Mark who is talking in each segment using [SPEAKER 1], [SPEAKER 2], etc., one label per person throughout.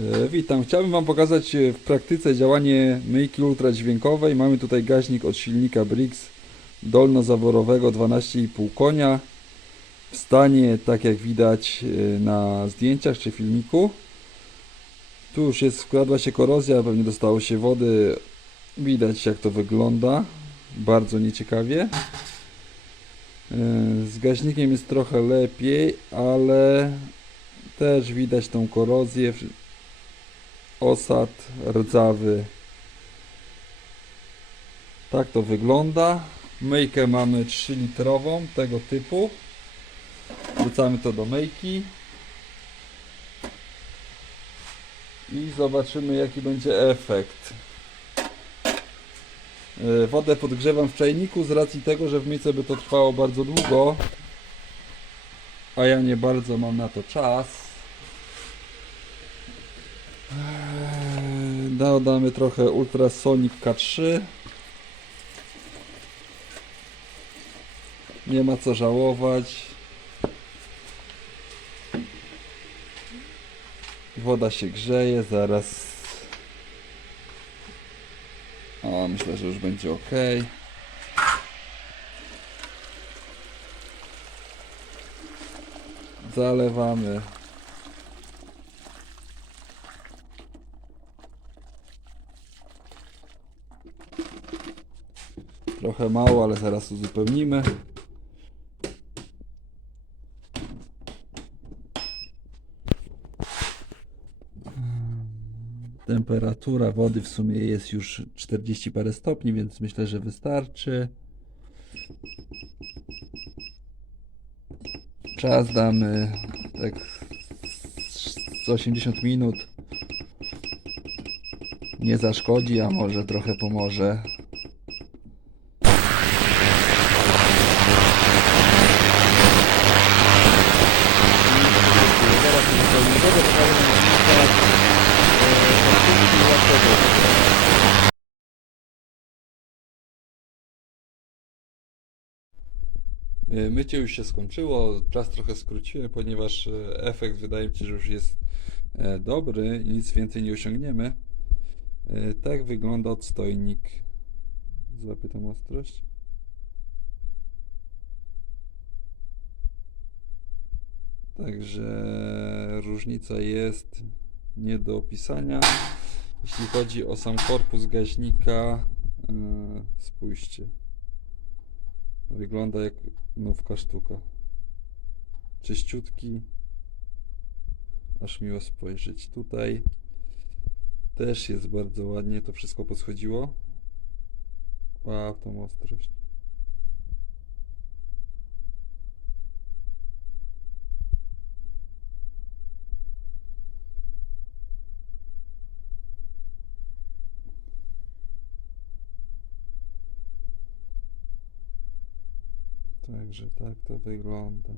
[SPEAKER 1] E, Witam. Chciałbym Wam pokazać e, w praktyce działanie myjki ultradźwiękowej. Mamy tutaj gaźnik od silnika Brix dolnozaworowego 12,5 konia w stanie, tak jak widać e, na zdjęciach czy filmiku. Tu już jest, wkradła się korozja, pewnie dostało się wody. Widać jak to wygląda. Bardzo nieciekawie. Z gaźnikiem jest trochę lepiej, ale też widać tą korozję, osad rdzawy. Tak to wygląda. Myjkę mamy 3 litrową tego typu. Wrzucamy to do myjki. I zobaczymy jaki będzie efekt. E, Wodę podgrzewam w czajniku z racji tego, że w myjce by to trwało bardzo długo. A ja nie bardzo mam na to czas. Dodamy trochę Ultrasonic K3. Nie ma co żałować. Woda się grzeje, zaraz. O, myślę, że już będzie ok. Zalewamy. Trochę mało, ale zaraz uzupełnimy. Temperatura wody w sumie jest już 40 parę stopni, więc myślę, że wystarczy. Czas damy tak z 80 minut. Nie zaszkodzi, a może trochę pomoże. Mycie już się skończyło, czas trochę skróciłem, ponieważ e, efekt wydaje mi się, że już jest e, dobry i nic więcej nie osiągniemy. E, Tak wygląda odstojnik. Tą ostrość. Także różnica jest nie do opisania. Jeśli chodzi o sam korpus gaźnika, e, spójrzcie. Wygląda jak nówka sztuka. Czyściutki. Aż miło spojrzeć. Tutaj też jest bardzo ładnie to wszystko poschodziło. Wow, tą ostrość. Także tak to wygląda.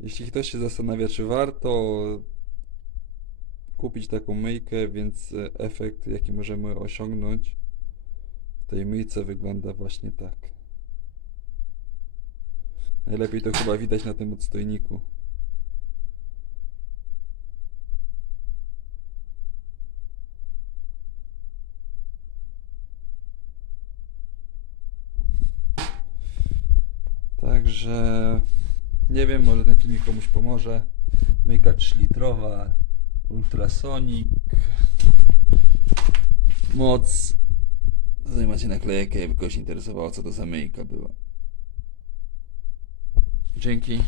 [SPEAKER 1] Jeśli ktoś się zastanawia, czy warto kupić taką myjkę, więc efekt, jaki możemy osiągnąć w tej myjce wygląda właśnie tak. Najlepiej to chyba widać na tym odstojniku. Także nie wiem, może ten filmik komuś pomoże. Myjka 3-litrowa, Ultrasonic, moc. Tutaj macie naklejkę, jakby kogoś interesowało, co to za myjka była. Dzięki.